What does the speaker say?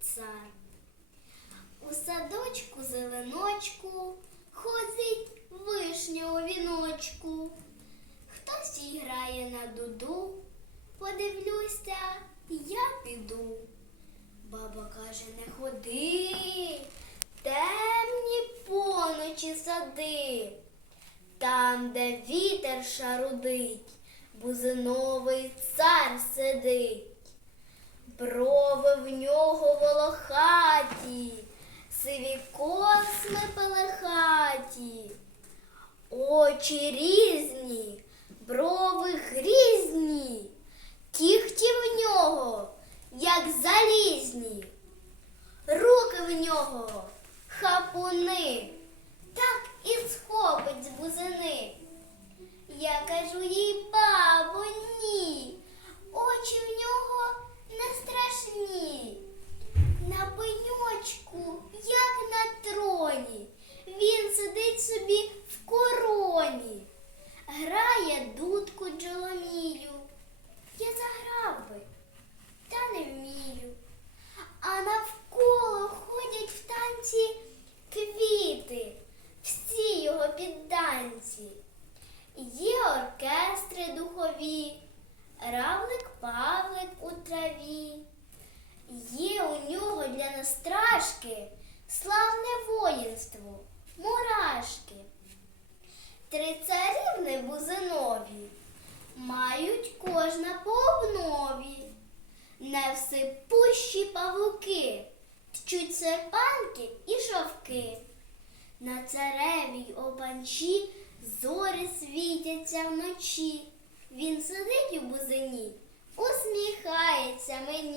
цар. У садочку зеленочку ходить вишня у віночку. Хтось їй грає на дуду, подивлюся, я піду. Баба каже, не ходи, темні поночі сади, там, де вітер шарудить, бузиновий цар сидить. Брови в нього волохаті, сиві косми пелехаті, очі різні, брови грізні, кіхті в нього, як залізні, руки в нього хапуни, так і схопить з бузини. Я кажу їй, бабо, ні, очі в нього не страшні. На пеньочку, як на троні, він сидить собі в короні, грає дудку джоломію. Я заграв би, та не вмію. А навколо ходять в танці квіти, всі його підданці. Є оркестри духові, равлик павлик у траві. Є у нього для настрашки славне воїнство, пташки. Три царівни бузинові мають кожна по обнові, не всипущі павуки, тчуть серпанки і шовки. На царевій опанчі зорі світяться вночі. Він сидить у бузині, усміхається мені.